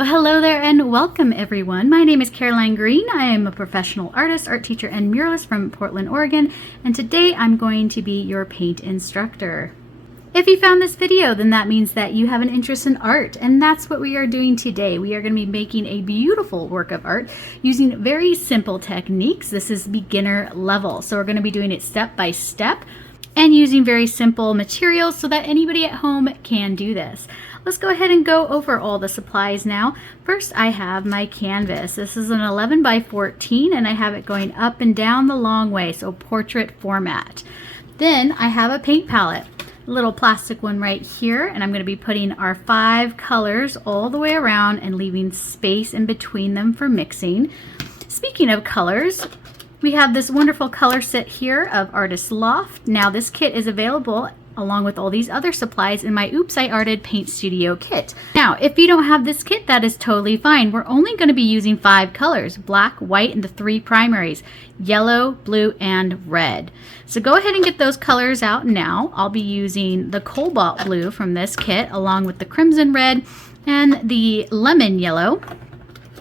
Well, hello there and welcome everyone. My name is Caroline Green. I am a professional artist, art teacher, and muralist from Portland, Oregon, and today I'm going to be your paint instructor. If you found this video, then that means that you have an interest in art, and that's what we are doing today. We are going to be making a beautiful work of art using very simple techniques. This is beginner level, so we're going to be doing it step by step and using very simple materials so that anybody at home can do this. Let's go ahead and go over all the supplies now. First, I have my canvas. This is an 11 by 14 and I have it going up and down the long way, so portrait format. Then I have a paint palette, a little plastic one right here, and I'm going to be putting our 5 colors all the way around and leaving space in between them for mixing. Speaking of colors, we have this wonderful color set here of Artist Loft. Now this kit is available along with all these other supplies in my Oops, I Arted Paint Studio kit. Now, if you don't have this kit, that is totally fine. We're only going to be using 5 colors, black, white, and the 3 primaries, yellow, blue, and red. So go ahead and get those colors out now. I'll be using the cobalt blue from this kit along with the crimson red and the lemon yellow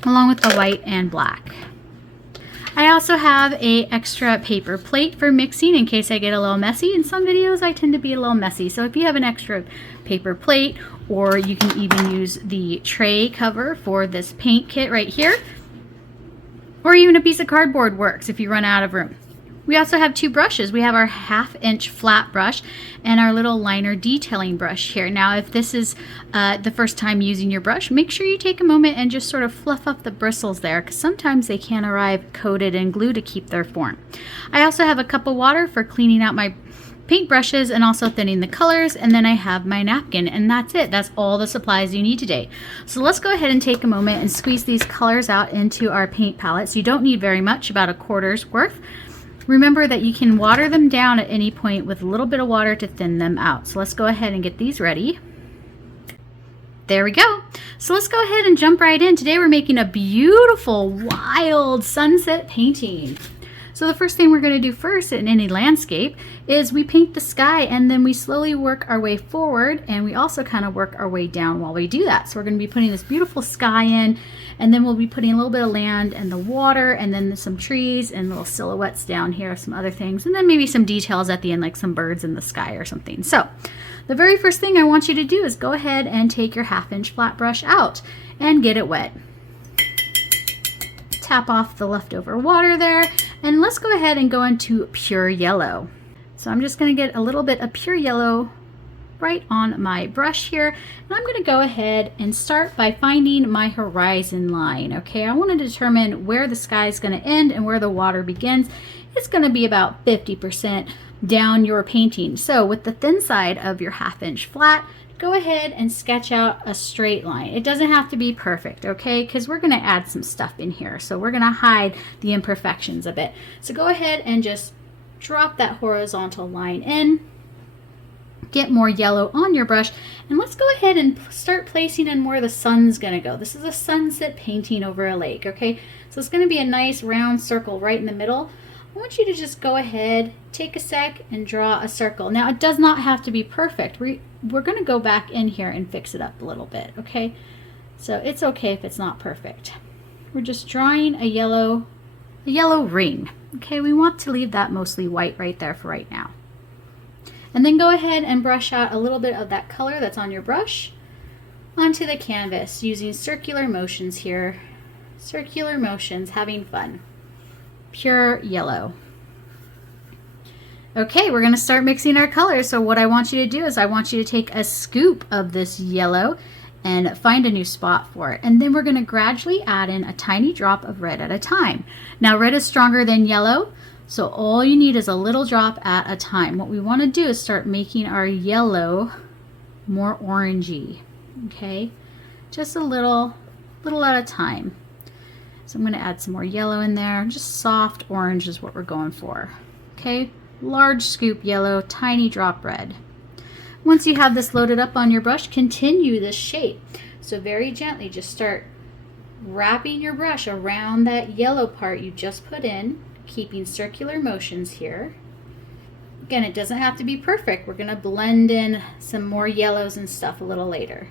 along with the white and black. I also have a extra paper plate for mixing in case I get a little messy. In some videos I tend to be a little messy, so if you have an extra paper plate, or you can even use the tray cover for this paint kit right here, or even a piece of cardboard works if you run out of room. We also have 2 brushes. We have our 1/2-inch flat brush and our little liner detailing brush here. Now, if this is the first time using your brush, make sure you take a moment and just sort of fluff up the bristles there, because sometimes they can arrive coated in glue to keep their form. I also have a cup of water for cleaning out my paint brushes and also thinning the colors, and then I have my napkin, and that's it. That's all the supplies you need today. So let's go ahead and take a moment and squeeze these colors out into our paint palette. So you don't need very much, about 1/4's worth. Remember that you can water them down at any point with a little bit of water to thin them out. So let's go ahead and get these ready. There we go. So let's go ahead and jump right in. Today we're making a beautiful wild sunset painting. So the first thing we're going to do first in any landscape is we paint the sky, and then we slowly work our way forward, and we also kind of work our way down while we do that. So we're going to be putting this beautiful sky in, and then we'll be putting a little bit of land and the water, and then some trees and little silhouettes down here, some other things, and then maybe some details at the end like some birds in the sky or something. So the very first thing I want you to do is go ahead and take your 1/2-inch flat brush out and get it wet. Tap off the leftover water there, and let's go ahead and go into pure yellow. So I'm just going to get a little bit of pure yellow right on my brush here, and I'm going to go ahead and start by finding my horizon line. Okay, I want to determine where the sky is going to end and where the water begins. It's going to be about 50% down your painting. So with the thin side of your 1/2-inch flat, go ahead and sketch out a straight line. It doesn't have to be perfect, okay? Because we're going to add some stuff in here. So we're going to hide the imperfections a bit. So go ahead and just drop that horizontal line in. Get more yellow on your brush. And let's go ahead and start placing in where the sun's going to go. This is a sunset painting over a lake, okay? So it's going to be a nice round circle right in the middle. I want you to just go ahead, take a sec, and draw a circle. Now, it does not have to be perfect. We're going to go back in here and fix it up a little bit, okay? So it's okay if it's not perfect. We're just drawing a yellow ring, okay? We want to leave that mostly white right there for right now. And then go ahead and brush out a little bit of that color that's on your brush onto the canvas using circular motions here. Circular motions, having fun. Pure yellow. Okay, we're going to start mixing our colors. So what I want you to do is I want you to take a scoop of this yellow and find a new spot for it. And then we're going to gradually add in a tiny drop of red at a time. Now, red is stronger than yellow, so all you need is a little drop at a time. What we want to do is start making our yellow more orangey, okay? Just a little at a time. So I'm going to add some more yellow in there. Just soft orange is what we're going for. Okay, large scoop yellow, tiny drop red. Once you have this loaded up on your brush, continue this shape. So very gently, just start wrapping your brush around that yellow part you just put in, keeping circular motions here. Again, it doesn't have to be perfect. We're going to blend in some more yellows and stuff a little later.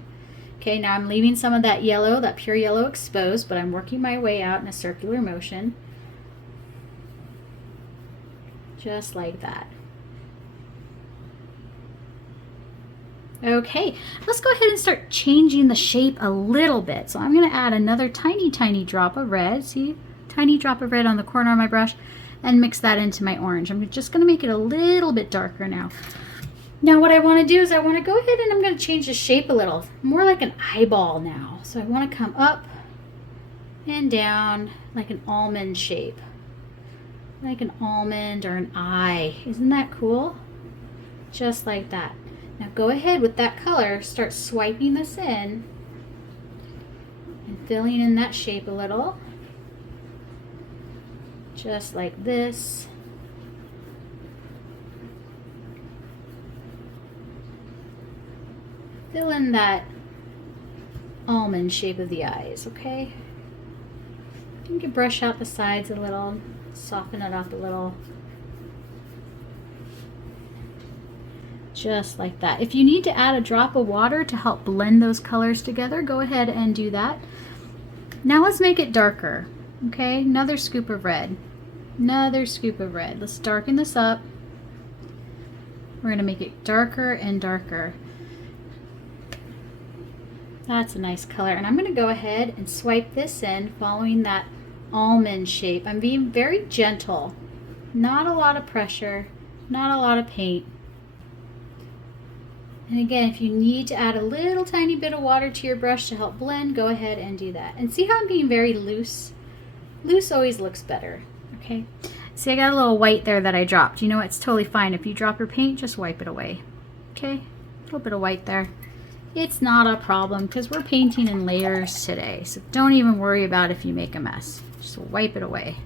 Okay, now I'm leaving some of that yellow, that pure yellow exposed, but I'm working my way out in a circular motion. Just like that. Okay, let's go ahead and start changing the shape a little bit. So I'm going to add another tiny, tiny drop of red. See, tiny drop of red on the corner of my brush, and mix that into my orange. I'm just going to make it a little bit darker now. Now what I want to do is I want to go ahead and I'm going to change the shape a little, more like an eyeball now. So I want to come up and down like an almond shape, like an almond or an eye. Isn't that cool? Just like that. Now go ahead with that color, start swiping this in and filling in that shape a little. Just like this. Fill in that almond shape of the eyes, okay? You can brush out the sides a little, soften it up a little. Just like that. If you need to add a drop of water to help blend those colors together, go ahead and do that. Now let's make it darker, okay? Another scoop of red. Another scoop of red. Let's darken this up. We're going to make it darker and darker. That's a nice color. And I'm going to go ahead and swipe this in following that almond shape. I'm being very gentle. Not a lot of pressure, not a lot of paint. And again, if you need to add a little tiny bit of water to your brush to help blend, go ahead and do that. And see how I'm being very loose? Loose always looks better, okay? See, I got a little white there that I dropped. You know, it's totally fine. If you drop your paint, just wipe it away, okay? A little bit of white there. It's not a problem because we're painting in layers today. So don't even worry about if you make a mess. Just wipe it away.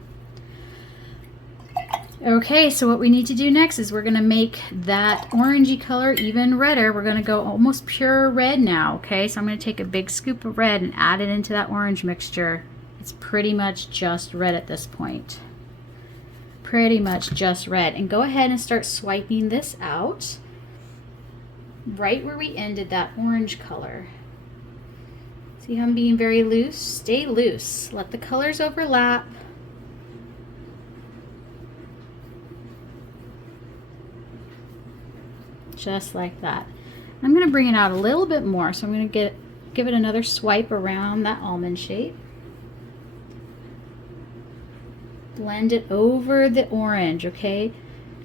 Okay, so what we need to do next is we're going to make that orangey color even redder. We're going to go almost pure red now, okay? So I'm going to take a big scoop of red and add it into that orange mixture. It's pretty much just red at this point. Pretty much just red. And go ahead and start swiping this out right where we ended that orange color. See how I'm being very loose? Stay loose. Let the colors overlap. Just like that. I'm going to bring it out a little bit more, so I'm going to give it another swipe around that almond shape. Blend it over the orange, okay?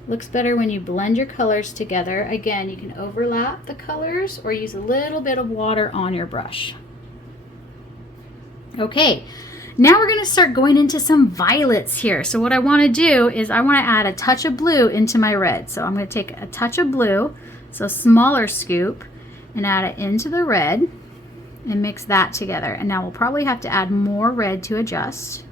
Looks better when you blend your colors together. Again, you can overlap the colors or use a little bit of water on your brush. Okay, now we're going to start going into some violets here. So what I want to do is I want to add a touch of blue into my red. So I'm going to take a touch of blue, so a smaller scoop, and add it into the red and mix that together. And now we'll probably have to add more red to adjust.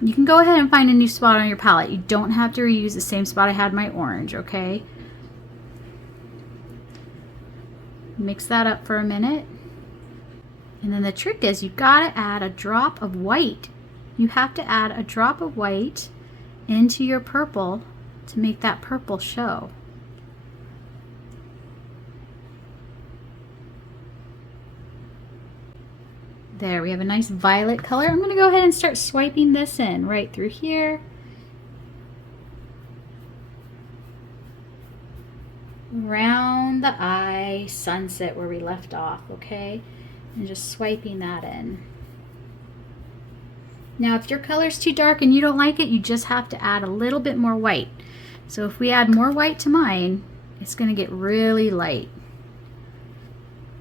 You can go ahead and find a new spot on your palette. You don't have to reuse the same spot I had my orange, okay? Mix that up for a minute. And then the trick is you've got to add a drop of white. You have to add a drop of white into your purple to make that purple show. There, we have a nice violet color. I'm going to go ahead and start swiping this in right through here. Around the eye, sunset where we left off, okay? And just swiping that in. Now, if your color's too dark and you don't like it, you just have to add a little bit more white. So if we add more white to mine, it's going to get really light.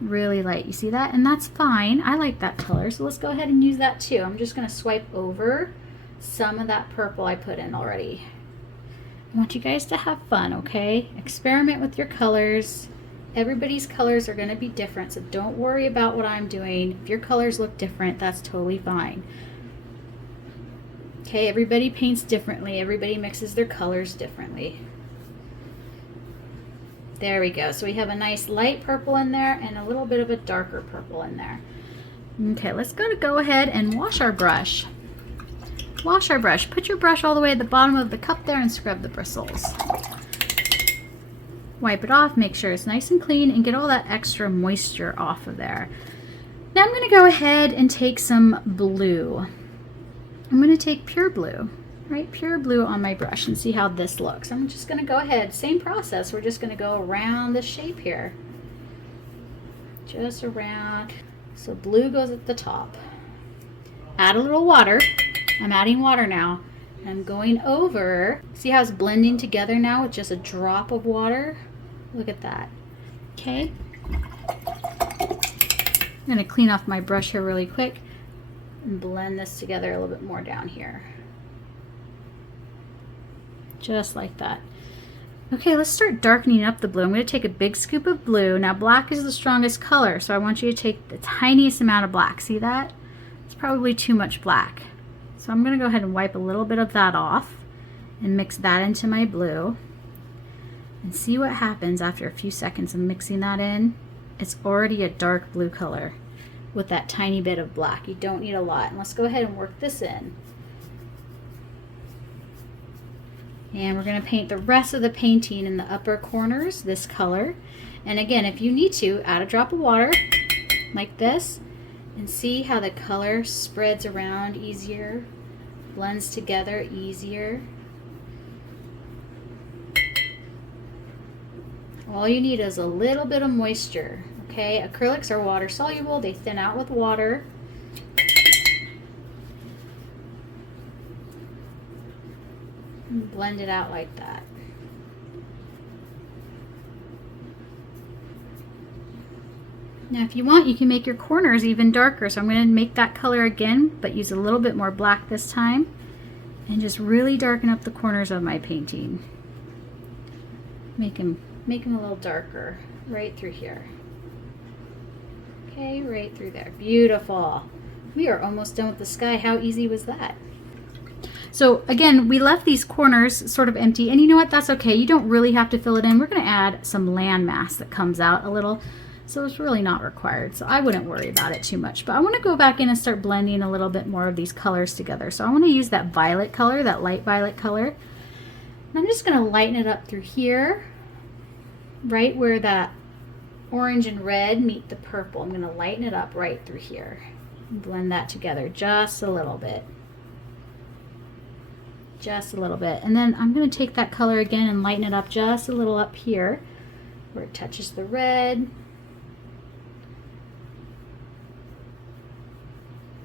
Really light. You see that? And that's fine. I like that color, so let's go ahead and use that too. I'm just going to swipe over some of that purple I put in already. I want you guys to have fun, okay? Experiment with your colors. Everybody's colors are going to be different, so don't worry about what I'm doing. If your colors look different, that's totally fine. Okay, everybody paints differently. Everybody mixes their colors differently. There we go. So we have a nice light purple in there and a little bit of a darker purple in there. Okay, let's go ahead and wash our brush. Wash our brush. Put your brush all the way at the bottom of the cup there and scrub the bristles. Wipe it off, make sure it's nice and clean, and get all that extra moisture off of there. Now I'm going to go ahead and take some blue. I'm going to take pure blue, right? Pure blue on my brush and see how this looks. I'm just going to go ahead, same process. We're just going to go around the shape here. Just around. So blue goes at the top. Add a little water. I'm adding water now. I'm going over. See how it's blending together now with just a drop of water? Look at that. Okay. I'm going to clean off my brush here really quick and blend this together a little bit more down here. Just like that. Okay, let's start darkening up the blue. I'm going to take a big scoop of blue. Now black is the strongest color, so I want you to take the tiniest amount of black. See that? It's probably too much black. So I'm going to go ahead and wipe a little bit of that off and mix that into my blue. And see what happens after a few seconds of mixing that in. It's already a dark blue color with that tiny bit of black. You don't need a lot. And let's go ahead and work this in. And we're going to paint the rest of the painting in the upper corners this color. And again, if you need to, add a drop of water like this and see how the color spreads around easier, blends together easier. All you need is a little bit of moisture. Okay, acrylics are water soluble, they thin out with water. And blend it out like that. Now if you want, you can make your corners even darker. So I'm going to make that color again, but use a little bit more black this time and just really darken up the corners of my painting. Make them a little darker right through here. Okay, right through there. Beautiful. We are almost done with the sky. How easy was that? So again, we left these corners sort of empty, and you know what? That's okay. You don't really have to fill it in. We're going to add some landmass that comes out a little, so it's really not required. So I wouldn't worry about it too much. But I want to go back in and start blending a little bit more of these colors together. So I want to use that violet color, that light violet color. And I'm just going to lighten it up through here, right where that orange and red meet the purple. I'm going to lighten it up right through here and blend that together just a little bit. Just a little bit. And then I'm going to take that color again and lighten it up just a little up here where it touches the red.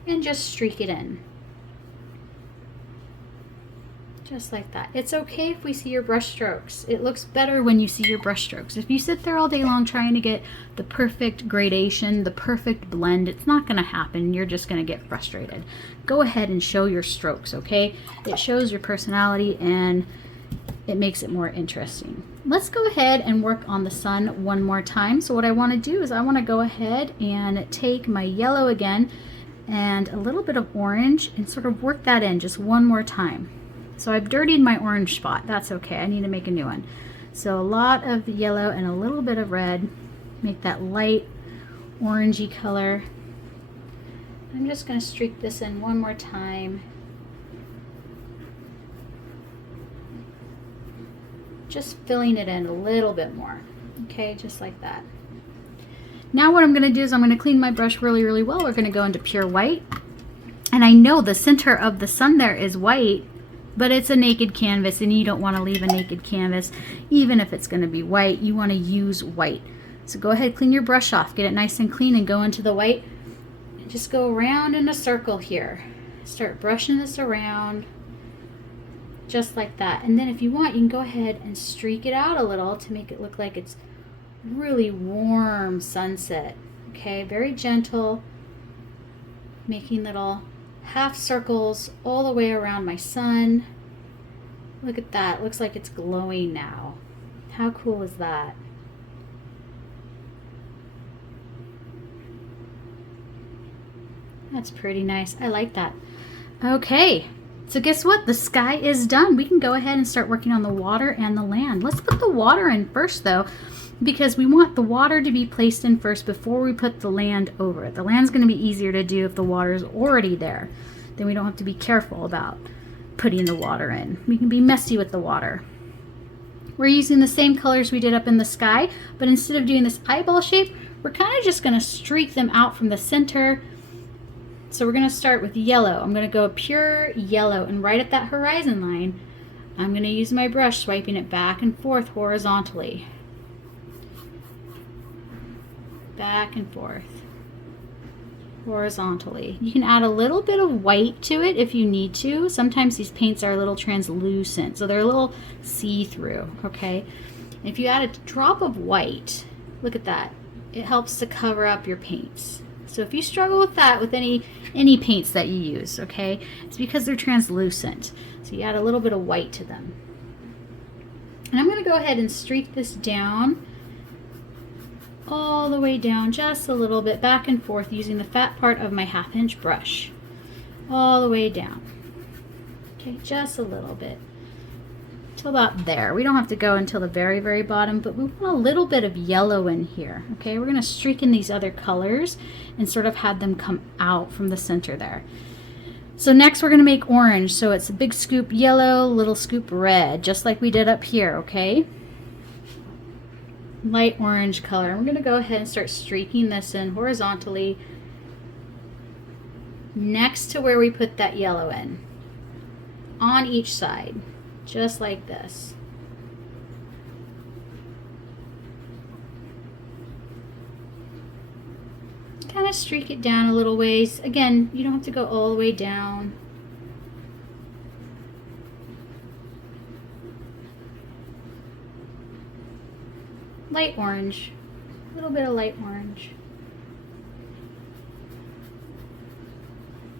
And just streak it in. Just like that. It's okay if we see your brush strokes. It looks better when you see your brush strokes. If you sit there all day long trying to get the perfect gradation, the perfect blend, it's not going to happen. You're just going to get frustrated. Go ahead and show your strokes, okay? It shows your personality and it makes it more interesting. Let's go ahead and work on the sun one more time. So what I want to do is I want to go ahead and take my yellow again and a little bit of orange and sort of work that in just one more time. So I've dirtied my orange spot. That's okay. I need to make a new one. So a lot of the yellow and a little bit of red. Make that light orangey color. I'm just going to streak this in one more time. Just filling it in a little bit more. Okay, just like that. Now what I'm going to do is I'm going to clean my brush really, really well. We're going to go into pure white. And I know the center of the sun there is white, but it's a naked canvas and you don't want to leave a naked canvas. Even if it's going to be white, you want to use white. So go ahead, clean your brush off, get it nice and clean and go into the white. And just go around in a circle here. Start brushing this around just like that. And then if you want, you can go ahead and streak it out a little to make it look like it's really warm sunset. Okay, very gentle, making little half circles all the way around my sun. Look at that. Looks like it's glowing now. How cool is that? That's pretty nice. I like that. Okay, so guess what? The sky is done. We can go ahead and start working on the water and the land. Let's put the water in first though, because we want the water to be placed in first before we put the land over it. The land's going to be easier to do if the water is already there. Then we don't have to be careful about putting the water in. We can be messy with the water. we're using the same colors we did up in the sky, but instead of doing this eyeball shape, we're kind of just going to streak them out from the center. So we're going to start with yellow. I'm going to go pure yellow, and right at that horizon line, I'm going to use my brush, swiping it back and forth horizontally. Back and forth horizontally. You can add a little bit of white to it if you need to. Sometimes these paints are a little translucent, so they're a little see-through, okay? If you add a drop of white, look at that. It helps to cover up your paints. So if you struggle with that with any paints that you use, okay, it's because they're translucent. So you add a little bit of white to them. And I'm going to go ahead and streak this down, all the way down, just a little bit, back and forth, using the fat part of my 1/2 inch brush, all the way down. Okay, just a little bit, till about there. We don't have to go until the very, very bottom, but we want a little bit of yellow in here. Okay, we're going to streak in these other colors and sort of have them come out from the center there. So next we're going to make orange. So it's a big scoop yellow, little scoop red, just like we did up here, okay? Light orange color. We're going to go ahead and start streaking this in horizontally next to where we put that yellow in, on each side, just like this. Kind of streak it down a little ways. Again, you don't have to go all the way down. Light orange, a little bit of light orange.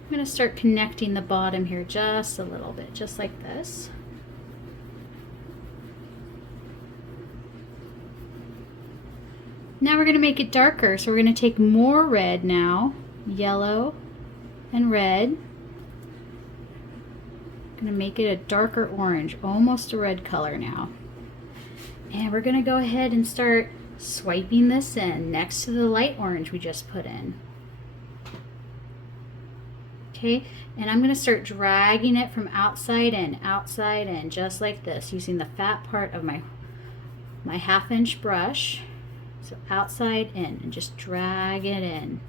I'm going to start connecting the bottom here just a little bit, just like this. Now we're going to make it darker, so we're going to take more red now, yellow and red. I'm going to make it a darker orange, almost a red color now. And we're going to go ahead and start swiping this in next to the light orange we just put in. Okay, and I'm going to start dragging it from outside in, just like this, using the fat part of my 1/2 inch brush. So outside in, and just drag it in.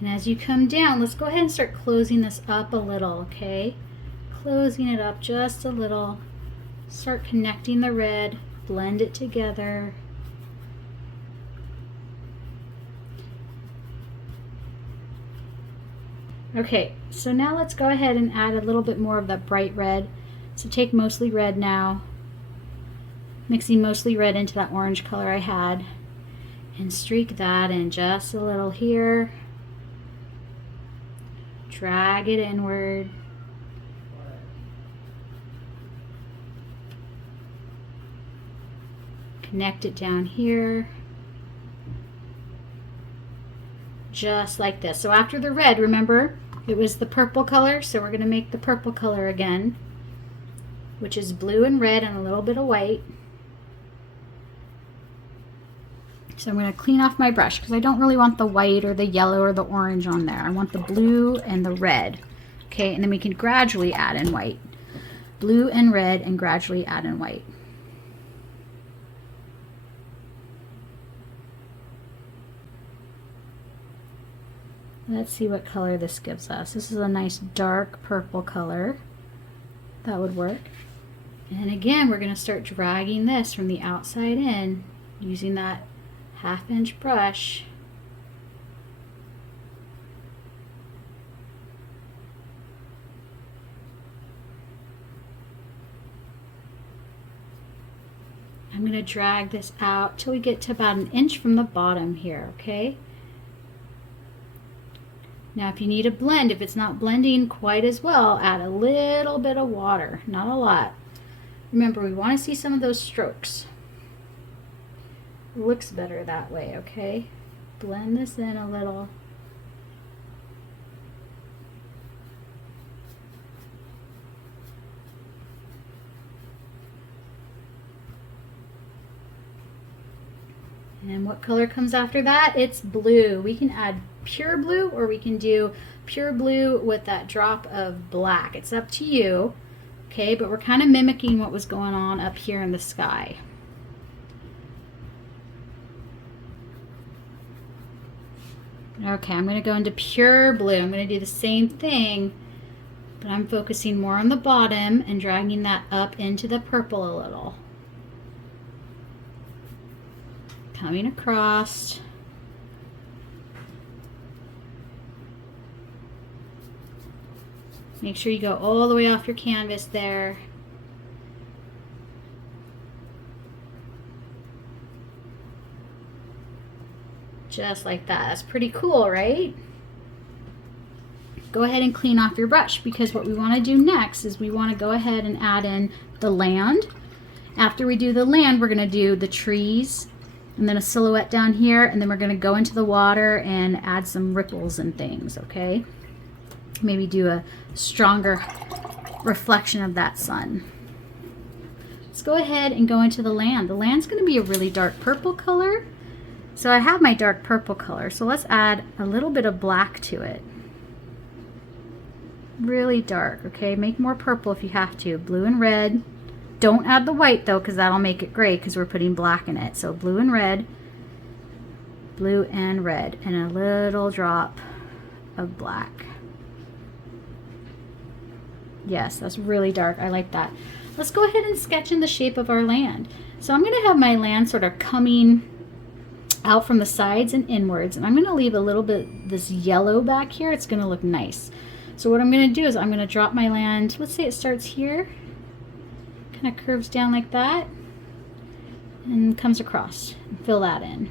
And as you come down, let's go ahead and start closing this up a little, okay? Closing it up just a little. Start connecting the red, blend it together. Okay, so now let's go ahead and add a little bit more of that bright red. So take mostly red now, mixing mostly red into that orange color I had, and streak that in just a little here. Drag it inward. Connect it down here. Just like this. So after the red, remember, it was the purple color, so we're going to make the purple color again, which is blue and red and a little bit of white. So I'm going to clean off my brush because I don't really want the white or the yellow or the orange on there. I want the blue and the red. Okay, and then we can gradually add in white. Blue and red, and gradually add in white. Let's see what color this gives us. This is a nice dark purple color. That would work. And again, we're going to start dragging this from the outside in using that 1/2 inch brush. I'm going to drag this out till we get to about 1 inch from the bottom here, okay? Now if you need a blend, if it's not blending quite as well, add a little bit of water, not a lot. Remember, we want to see some of those strokes. It looks better that way, okay? Blend this in a little. And what color comes after that? It's blue. We can add pure blue, or we can do pure blue with that drop of black. It's up to you, okay? But we're kind of mimicking what was going on up here in the sky. Okay, I'm going to go into pure blue. I'm going to do the same thing, but I'm focusing more on the bottom and dragging that up into the purple a little. Coming across. Make sure you go all the way off your canvas there. Just like that. That's pretty cool, right? Go ahead and clean off your brush, because what we want to do next is we want to go ahead and add in the land. After we do the land, we're going to do the trees and then a silhouette down here, and then we're going to go into the water and add some ripples and things, okay? Maybe do a stronger reflection of that sun. Let's go ahead and go into the land. The land's going to be a really dark purple color. So I have my dark purple color, so let's add a little bit of black to it. Really dark, okay? Make more purple if you have to. Blue and red. Don't add the white though, because that'll make it gray, because we're putting black in it. So blue and red, and a little drop of black. Yes, that's really dark. I like that. Let's go ahead and sketch in the shape of our land. So I'm going to have my land sort of coming out from the sides and inwards, and I'm going to leave a little bit this yellow back here. It's going to look nice. So what I'm going to do is I'm going to drop my land. Let's say it starts here, kind of curves down like that, and comes across. And fill that in.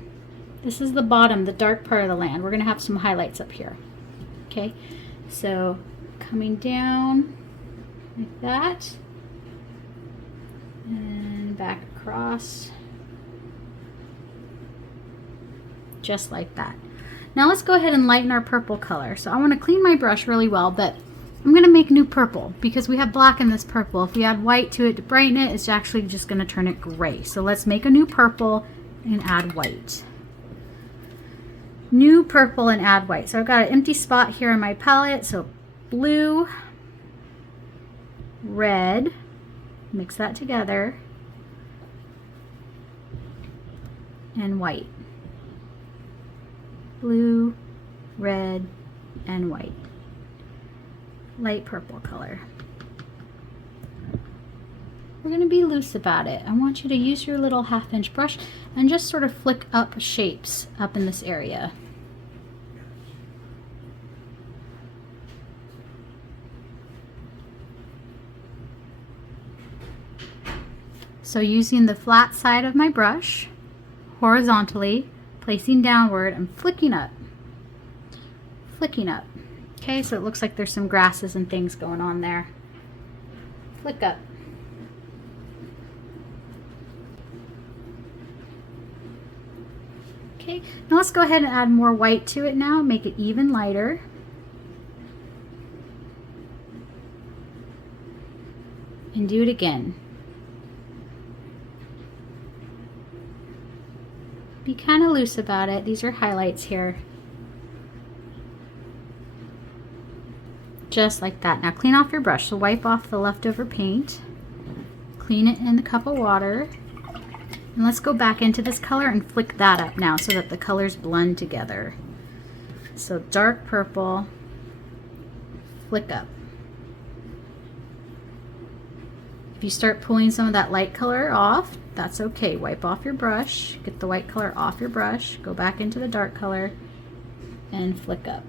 This is the bottom, the dark part of the land. We're going to have some highlights up here. Okay, so coming down like that, and back across. Just like that. Now let's go ahead and lighten our purple color. So I want to clean my brush really well, but I'm going to make new purple because we have black in this purple. If we add white to it to brighten it, it's actually just going to turn it gray. So let's make a new purple and add white. New purple and add white. So I've got an empty spot here in my palette. So blue, red, mix that together, and white. Blue, red, and white. Light purple color. We're going to be loose about it. I want you to use your little 1/2 inch brush and just sort of flick up shapes up in this area. So using the flat side of my brush horizontally, placing downward and flicking up. Flicking up. Okay, so it looks like there's some grasses and things going on there. Flick up. Okay, now let's go ahead and add more white to it now, make it even lighter. And do it again. Be kind of loose about it. These are highlights here. Just like that. Now clean off your brush. So wipe off the leftover paint. Clean it in the cup of water. And let's go back into this color and flick that up now so that the colors blend together. So dark purple, flick up. If you start pulling some of that light color off, that's okay. Wipe off your brush, get the white color off your brush, go back into the dark color, and flick up.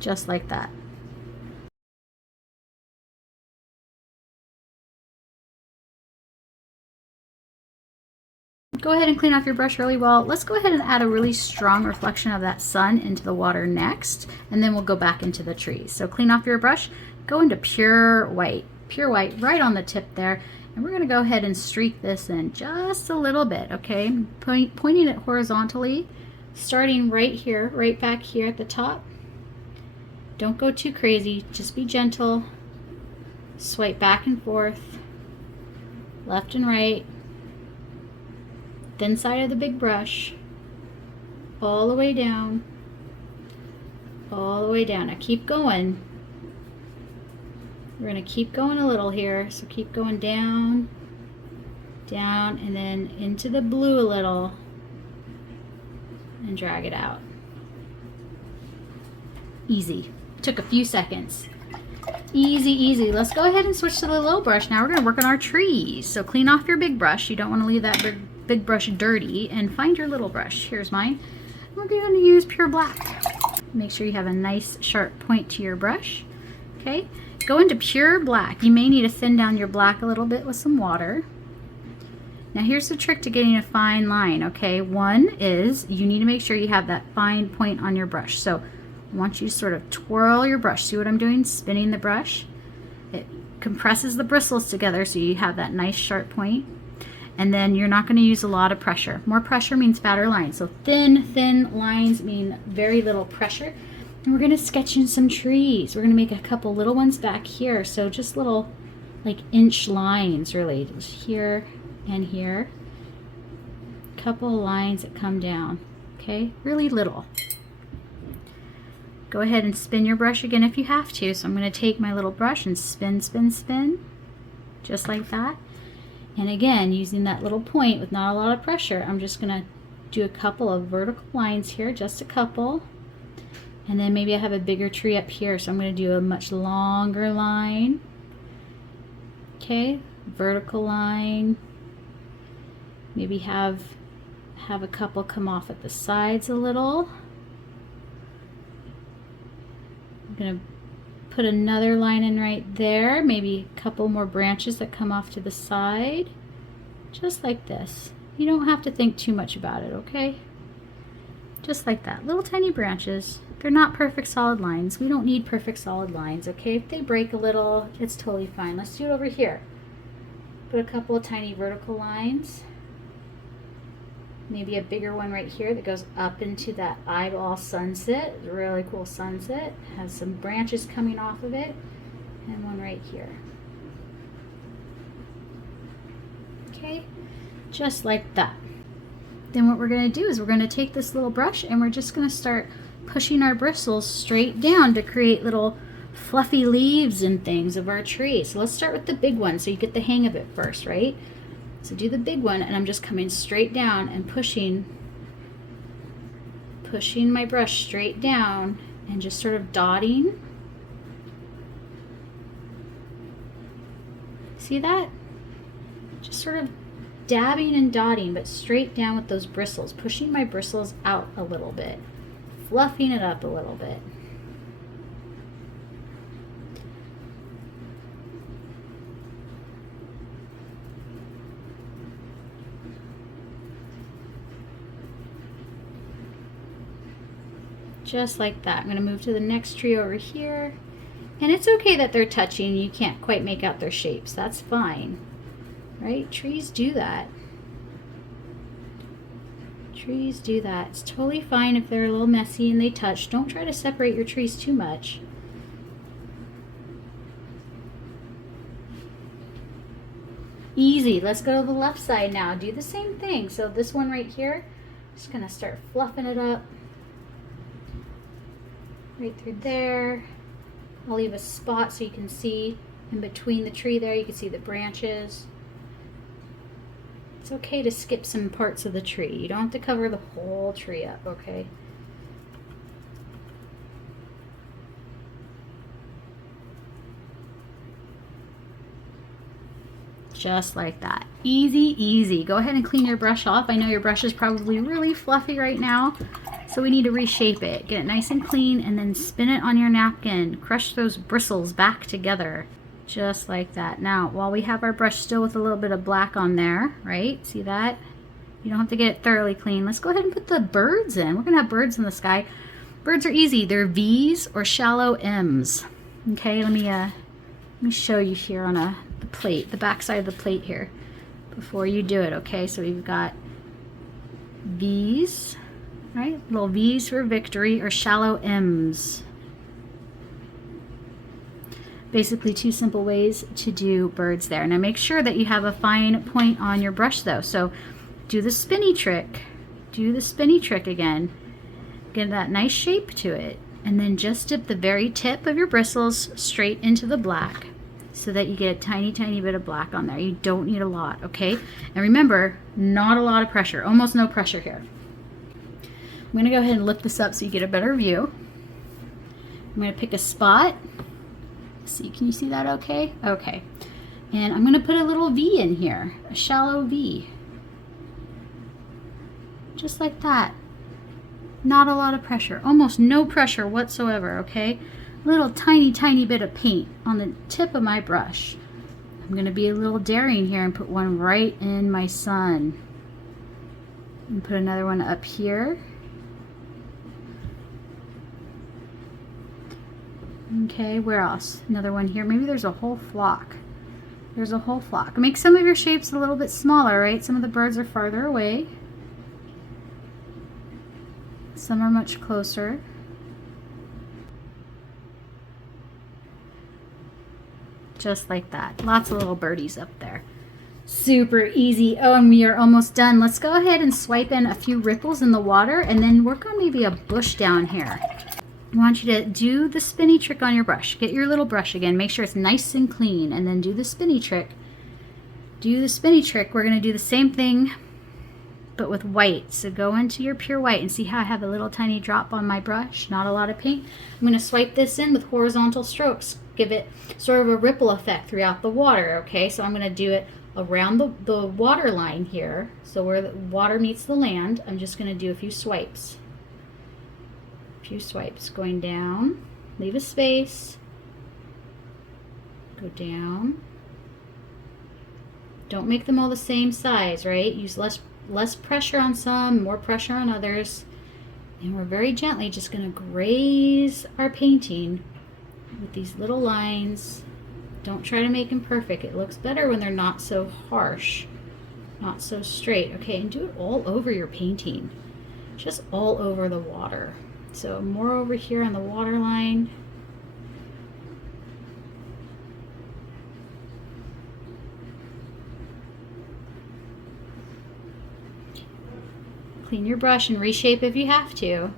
Just like that. Go ahead and clean off your brush really well. Let's go ahead and add a really strong reflection of that sun into the water next, and then we'll go back into the trees. So clean off your brush, go into pure white right on the tip there, and we're going to go ahead and streak this in just a little bit, okay? Pointing it horizontally, starting right here, right back here at the top. Don't go too crazy, just be gentle. Swipe back and forth, left and right. thin side of the big brush all the way down, all the way down. Now keep going. We're going to keep going a little here, so keep going down, down, and then into the blue a little, and drag it out. Easy. Took a few seconds. Easy, easy. Let's go ahead and switch to the little brush. Now we're going to work on our trees. So clean off your big brush. You don't want to leave that big brush dirty, and find your little brush. Here's mine. We're going to use pure black. Make sure you have a nice sharp point to your brush. Okay. Go into pure black. You may need to thin down your black a little bit with some water. Now here's the trick to getting a fine line, okay? One is you need to make sure you have that fine point on your brush. So I want you to sort of twirl your brush. See what I'm doing? Spinning the brush. It compresses the bristles together so you have that nice sharp point. And then you're not going to use a lot of pressure. More pressure means fatter lines. So thin lines mean very little pressure. And we're going to sketch in some trees. We're going to make a couple little ones back here. So just little like inch lines really. Just here and here. Couple lines that come down. Okay, really little. Go ahead and spin your brush again if you have to. So I'm going to take my little brush and spin, spin, spin. Just like that. And again, using that little point with not a lot of pressure, I'm just going to do a couple of vertical lines here, just a couple. And then maybe I have a bigger tree up here, so I'm going to do a much longer line. Okay, vertical line. Maybe have a couple come off at the sides a little. I'm going to put another line in right there. Maybe a couple more branches that come off to the side. Just like this. You don't have to think too much about it, okay? Just like that. Little tiny branches. They're not perfect solid lines. We don't need perfect solid lines, okay? If they break a little, it's totally fine. Let's do it over here. Put a couple of tiny vertical lines. Maybe a bigger one right here that goes up into that eyeball sunset. It's a really cool sunset. Has some branches coming off of it. And one right here. Okay, just like that. Then what we're going to do is we're going to take this little brush and we're just going to start pushing our bristles straight down to create little fluffy leaves and things of our tree. So let's start with the big one so you get the hang of it first, right? So do the big one, and I'm just coming straight down and pushing my brush straight down and just sort of dotting. See that? Just sort of dabbing and dotting, but straight down with those bristles, pushing my bristles out a little bit, fluffing it up a little bit. Just like that. I'm going to move to the next tree over here. And it's okay that they're touching. You can't quite make out their shapes. That's fine. Right? Trees do that. Trees do that. It's totally fine if they're a little messy and they touch. Don't try to separate your trees too much. Easy. Let's go to the left side now. Do the same thing. So this one right here, just going to start fluffing it up. Right through there. I'll leave a spot so you can see in between the tree there. You can see the branches. It's okay to skip some parts of the tree. You don't have to cover the whole tree up, okay? Just like that. Easy, easy. Go ahead and clean your brush off. I know your brush is probably really fluffy right now, so we need to reshape it. Get it nice and clean and then spin it on your napkin. Crush those bristles back together. Just like that. Now, while we have our brush still with a little bit of black on there, right? See that? You don't have to get it thoroughly clean. Let's go ahead and put the birds in. We're going to have birds in the sky. Birds are easy. They're V's or shallow M's. Okay, let me show you here on the plate, the back side of the plate here before you do it, okay? So we've got V's, right? Little V's for victory, or shallow M's. Basically two simple ways to do birds there. Now make sure that you have a fine point on your brush though. So do the spinny trick. Do the spinny trick again. Get that nice shape to it. And then just dip the very tip of your bristles straight into the black so that you get a tiny, tiny bit of black on there. You don't need a lot, okay? And remember, not a lot of pressure, almost no pressure here. I'm gonna go ahead and lift this up so you get a better view. I'm gonna pick a spot. See, can you see that okay? Okay. And I'm gonna put a little V in here, a shallow V. Just like that. Not a lot of pressure, almost no pressure whatsoever, okay? A little tiny, tiny bit of paint on the tip of my brush. I'm gonna be a little daring here and put one right in my sun. And put another one up here. Okay, where else? Another one here. Maybe there's a whole flock. There's a whole flock. Make some of your shapes a little bit smaller, right? Some of the birds are farther away. Some are much closer. Just like that. Lots of little birdies up there. Super easy. Oh, and we are almost done. Let's go ahead and swipe in a few ripples in the water and then work on maybe a bush down here. I want you to do the spinny trick on your brush. Get your little brush again. Make sure it's nice and clean and then do the spinny trick. Do the spinny trick. We're going to do the same thing but with white. So go into your pure white and see how I have a little tiny drop on my brush, not a lot of paint. I'm going to swipe this in with horizontal strokes, give it sort of a ripple effect throughout the water, okay? So I'm going to do it around the water line here, so where the water meets the land. I'm just going to do a few swipes. A few swipes, going down, leave a space, go down. Don't make them all the same size, right? Use less pressure on some, more pressure on others. And we're very gently just going to graze our painting with these little lines. Don't try to make them perfect. It looks better when they're not so harsh, not so straight. Okay, and do it all over your painting, just all over the water. So more over here on the water line. Clean your brush and reshape if you have to.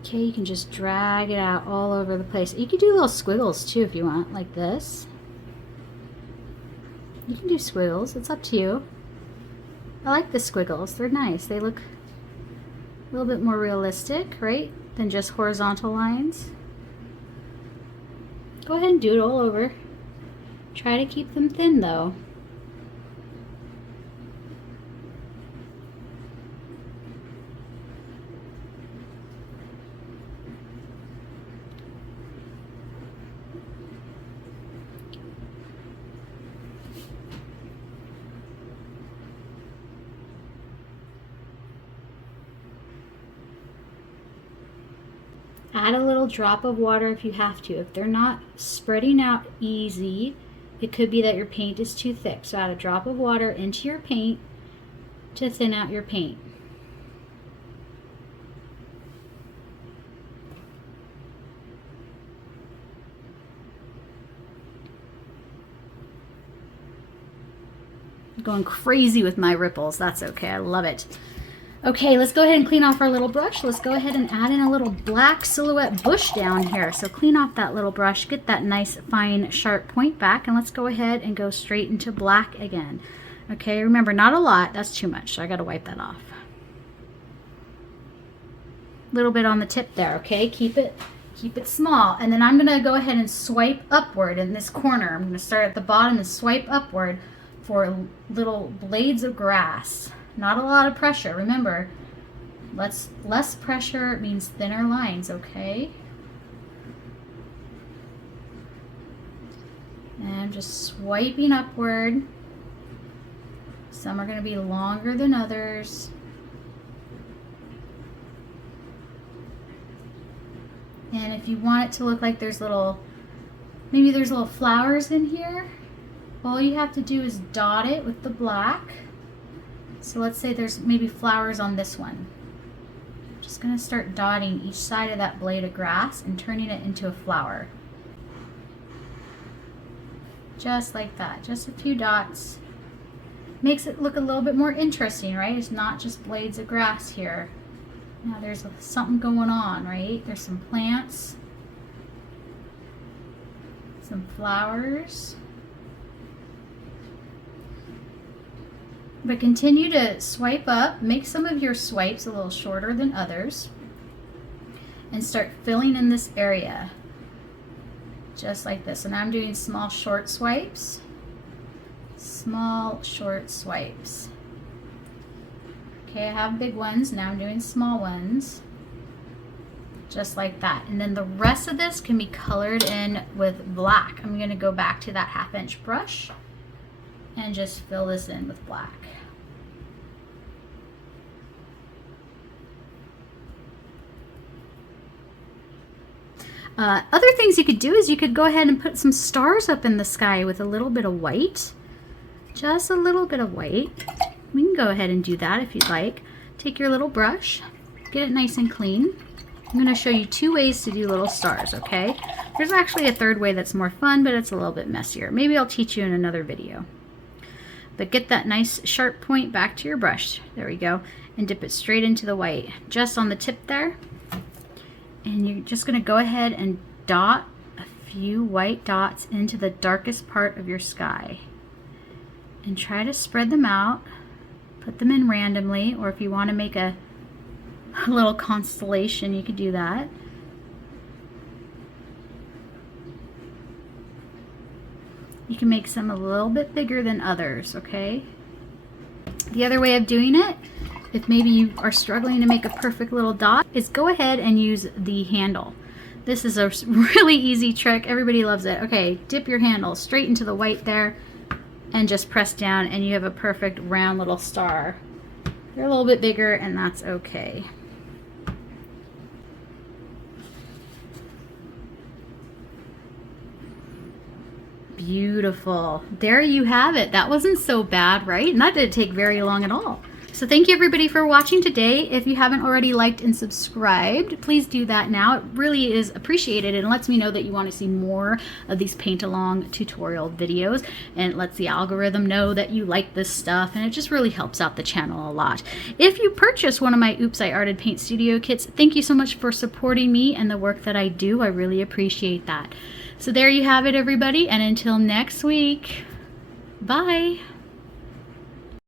Okay, you can just drag it out all over the place. You can do little squiggles too if you want, like this. You can do squiggles, it's up to you. I like the squiggles, they're nice. They look a little bit more realistic, right, than just horizontal lines. Go ahead and do it all over. Try to keep them thin though. Add a little drop of water if you have to. If they're not spreading out easy, it could be that your paint is too thick. So add a drop of water into your paint to thin out your paint. I'm going crazy with my ripples. That's okay. I love it. Okay, let's go ahead and clean off our little brush. Let's go ahead and add in a little black silhouette bush down here. So clean off that little brush, get that nice fine sharp point back, and let's go ahead and go straight into black again. Okay, remember, not a lot, that's too much, so I gotta wipe that off. A little bit on the tip there, okay? Keep it small. And then I'm gonna go ahead and swipe upward in this corner. I'm gonna start at the bottom and swipe upward for little blades of grass. Not a lot of pressure. Remember, less pressure means thinner lines, okay? And just swiping upward. Some are going to be longer than others. And if you want it to look like there's maybe there's little flowers in here, all you have to do is dot it with the black. So let's say there's maybe flowers on this one. I'm just going to start dotting each side of that blade of grass and turning it into a flower. Just like that, just a few dots. Makes it look a little bit more interesting, right? It's not just blades of grass here. Now there's something going on, right? There's some plants, some flowers. But continue to swipe up. Make some of your swipes a little shorter than others. And start filling in this area. Just like this. And I'm doing small short swipes. Small short swipes. Okay, I have big ones. Now I'm doing small ones. Just like that. And then the rest of this can be colored in with black. I'm going to go back to that 1/2 inch brush and just fill this in with black. Other things you could do is you could go ahead and put some stars up in the sky with a little bit of white. Just a little bit of white. We can go ahead and do that if you'd like. Take your little brush, get it nice and clean. I'm going to show you 2 ways to do little stars, okay? There's actually a 3rd way that's more fun, but it's a little bit messier. Maybe I'll teach you in another video. But get that nice sharp point back to your brush. There we go. And dip it straight into the white, just on the tip there. And you're just going to go ahead and dot a few white dots into the darkest part of your sky. And try to spread them out. Put them in randomly, or if you want to make a little constellation, you could do that. You can make some a little bit bigger than others, okay? The other way of doing it, if maybe you are struggling to make a perfect little dot, is go ahead and use the handle. This is a really easy trick. Everybody loves it. Okay, dip your handle straight into the white there and just press down and you have a perfect round little star. They're a little bit bigger and that's okay. Beautiful. There you have it. That wasn't so bad, right? And that didn't take very long at all. So thank you everybody for watching today. If you haven't already liked and subscribed, please do that now. It really is appreciated and lets me know that you want to see more of these paint along tutorial videos, and it lets the algorithm know that you like this stuff, and it just really helps out the channel a lot. If you purchase one of my Oops, I Arted Paint Studio kits, thank you so much for supporting me and the work that I do. I really appreciate that. So there you have it everybody, and until next week, bye.